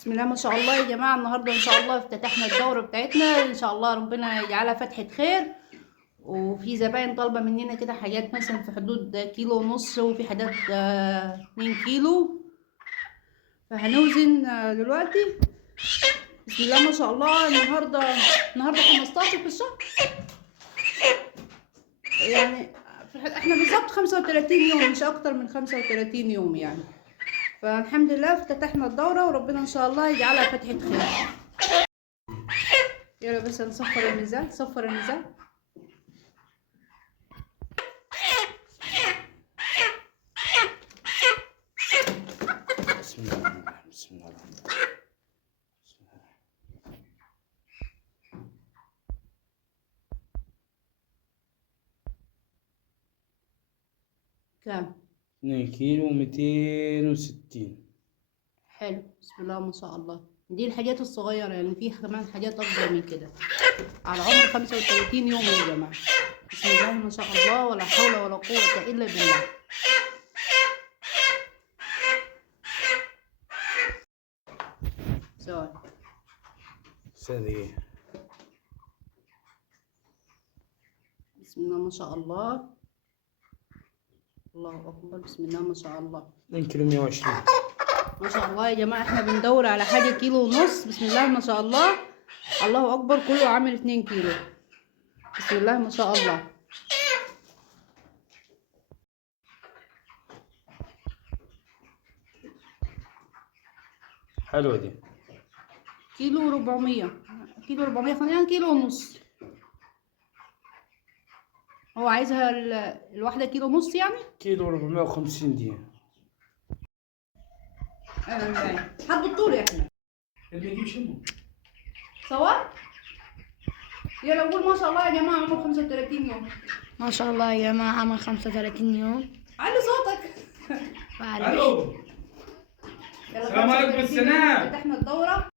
بسم الله ما شاء الله يا جماعة. النهاردة إن شاء الله افتتحنا الدورة بتاعتنا، إن شاء الله ربنا يجعلها فتحة خير. وفي زباين طالبة مننا كده حاجات مثلا في حدود كيلو ونص، وفي حاجات 2 كيلو. فهنوزن دلوقتي. بسم الله ما شاء الله. النهاردة 15 في الشهر، يعني احنا بالظبط 35 يوم، مش أكتر من 35 يوم يعني. فالحمد لله افتتحنا الدورة، وربنا إن شاء الله يجعلها فتحة خير. يلا بس نصفر الميزان، صفر الميزان. بسم الله الرحمن الرحيم. بسم الله الرحمن الرحيم. كام؟ 2 كيلو 260. حلو، بسم الله ما شاء الله. دي الحاجات الصغيرة، يعني فيه كمان حاجات أكبر من كده. على عمر 35 يوم يا جماعة. بسم الله ما شاء الله، ولا حول ولا قوة إلا بالله. سؤال سادة. بسم الله ما شاء الله. الله أكبر، بسم الله ما شاء الله. 2 كيلو 120. ما شاء الله يا جماعة، احنا بندور على حاجة كيلو ونص. بسم الله ما شاء الله، الله أكبر. كله عامل 2 كيلو. بسم الله ما شاء الله. حلوة دي. كيلو 400، كيلو 400، خلينا كيلو ونص. هو عايزها الواحدة كيلو ونص يعني. كيلو 450 دي. حد الطول يا احمد. اللي يجيب شنو؟ صور. يلا قول ما شاء الله يا جماعة، عمره 35 يوم. ما شاء الله يا جماعة، عمر 35 يوم. علي صوتك. معلش. الو. يلا السلام عليكم 35 بالسلام. يوم فتحنا الدورة.